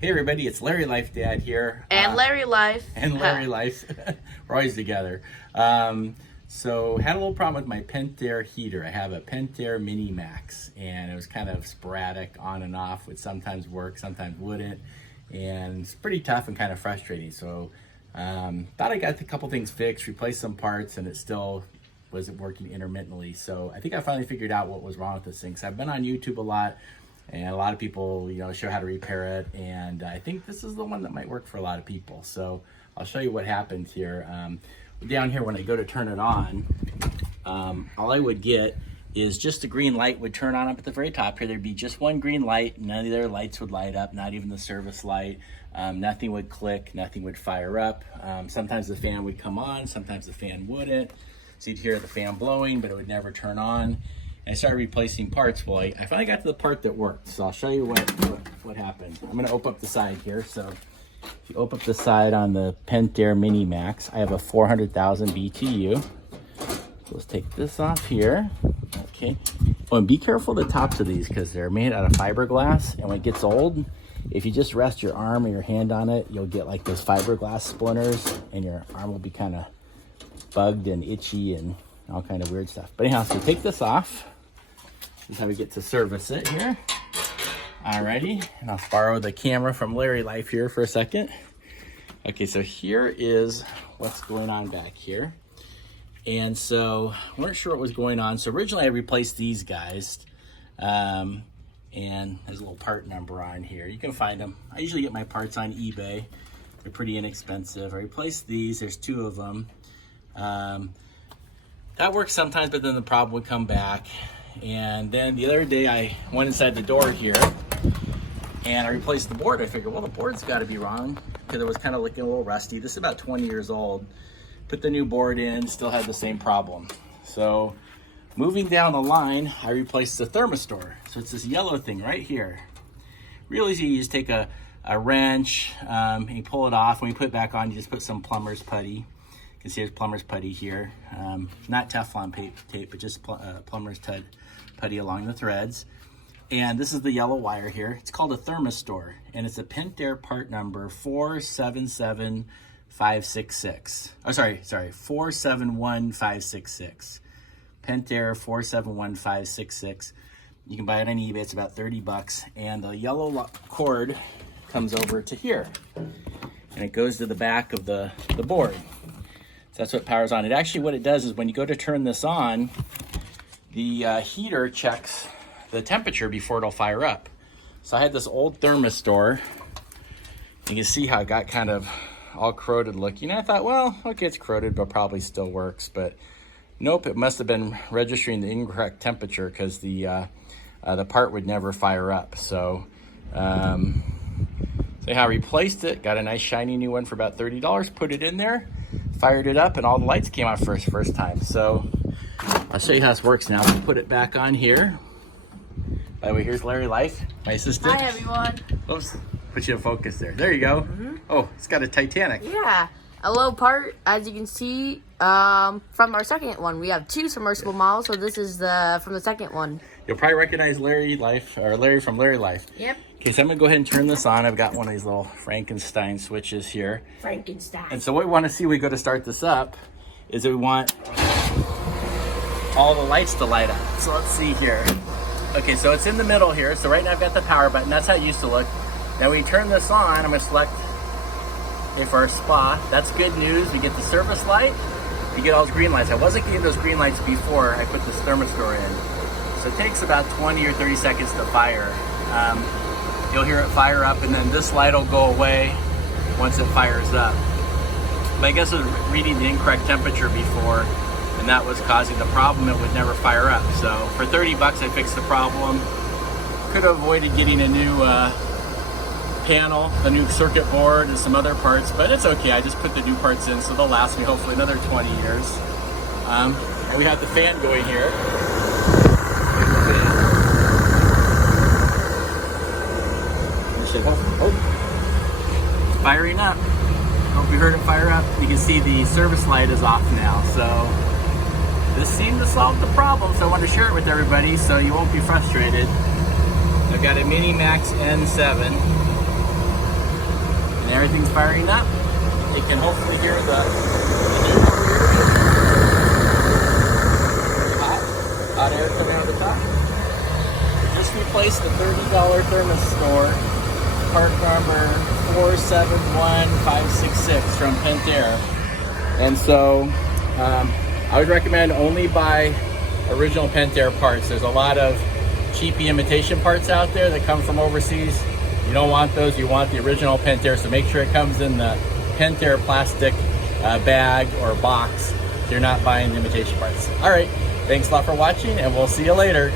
Hey everybody, it's Larry Life Dad here. And Larry Life. And Larry Life. We're always together. So had a little problem with my Pentair heater. I have a Pentair MiniMax and it was kind of sporadic on and off. Would sometimes work, sometimes wouldn't. And it's pretty tough and kind of frustrating. So thought I got a couple things fixed, replaced some parts, and it still wasn't working intermittently. So I think I finally figured out what was wrong with this thing. So I've been on YouTube a lot. And a lot of people, show how to repair it. And I think this is the one that might work for a lot of people. So I'll show you what happened here. Down here, when I go to turn it on, all I would get is just a green light would turn on up at the very top here. There'd be just one green light. None of the other lights would light up, not even the service light. Nothing would click, nothing would fire up. Sometimes the fan would come on, sometimes the fan wouldn't. So you'd hear the fan blowing, but it would never turn on. I started replacing parts. Well, I finally got to the part that worked. So I'll show you what happened. I'm going to open up the side here. So if you open up the side on the Pentair MiniMax, I have a 400,000 BTU. So let's take this off here. Okay. Oh, and be careful the tops of these because they're made out of fiberglass. And when it gets old, if you just rest your arm or your hand on it, you'll get like those fiberglass splinters and your arm will be kind of bugged and itchy and all kind of weird stuff. But anyhow, so take this off. This is how we get to service it here. Alrighty, and I'll borrow the camera from Larry Life here for a second. Okay, so here is what's going on back here. And so, weren't sure what was going on. So originally I replaced these guys. And there's a little part number on here. You can find them. I usually get my parts on eBay. They're pretty inexpensive. I replaced these, there's two of them. That works sometimes, but then the problem would come back. And then the other day I went inside the door here and I replaced the board. I figured, well, the board's got to be wrong because it was kind of looking a little rusty. This is about 20 years old. Put the new board in, still had the same problem. So moving down the line, I replaced the thermistor. So it's this yellow thing right here. Real easy. You just take a wrench and you pull it off. When you put it back on, you just put some plumber's putty. You can see there's plumber's putty here. Not Teflon tape, but just plumber's putty along the threads. And this is the yellow wire here. It's called a thermistor, and it's a Pentair part number 471566. Oh, sorry, 471566. Pentair 471566. You can buy it on eBay. It's about 30 bucks. And the yellow cord comes over to here, and it goes to the back of the board. So that's what powers on it. Actually, what it does is when you go to turn this on, the heater checks the temperature before it'll fire up. So I had this old thermistor. You can see how it got kind of all corroded looking. I thought, well, okay, it's corroded, but probably still works. But nope, it must have been registering the incorrect temperature because the part would never fire up. So, I replaced it, got a nice shiny new one for about $30, put it in there, fired it up, and all the lights came on first time. So I'll show you how this works now. I'll put it back on here. By the way, here's Larry Life, my assistant. Hi, everyone. Oops, put you in focus there. There you go. Oh, it's got a Titanic. Yeah, a low part, as you can see, from our second one. We have two submersible models, so this is from the second one. You'll probably recognize Larry Life, or Larry from Larry Life. Yep. Okay, so I'm gonna go ahead and turn this on. I've got one of these little Frankenstein switches here. Frankenstein. And so what we want to see when we go to start this up is that we want all the lights to light up. So let's see here. Okay, so it's in the middle here. So right now I've got the power button. That's how it used to look. Now when you turn this on, I'm gonna select it for our spa. That's good news. We get the service light. You get all those green lights. I wasn't getting those green lights before I put this thermistor in. So it takes about 20 or 30 seconds to fire. You'll hear it fire up, and then this light will go away once it fires up. But I guess it was reading the incorrect temperature before, and that was causing the problem. It would never fire up. So for 30 bucks, I fixed the problem. Could have avoided getting a new panel, a new circuit board, and some other parts, but it's okay. I just put the new parts in, so they'll last me hopefully another 20 years. And we have the fan going here. Oh, firing up. Hope you heard it fire up. You can see the service light is off now. So this seemed to solve the problem. So I wanted to share it with everybody so you won't be frustrated. I've got a MiniMax N7. everything's firing up. You can hopefully hear the hot air coming out of the top. Just replaced the $30 thermostat, part number 471566 from Pentair. And so I would recommend only buy original Pentair parts. There's a lot of cheapy imitation parts out there that come from overseas. You don't want those, you want the original Pentair, so make sure it comes in the Pentair plastic bag or box. You're not buying imitation parts. All right, thanks a lot for watching, and we'll see you later.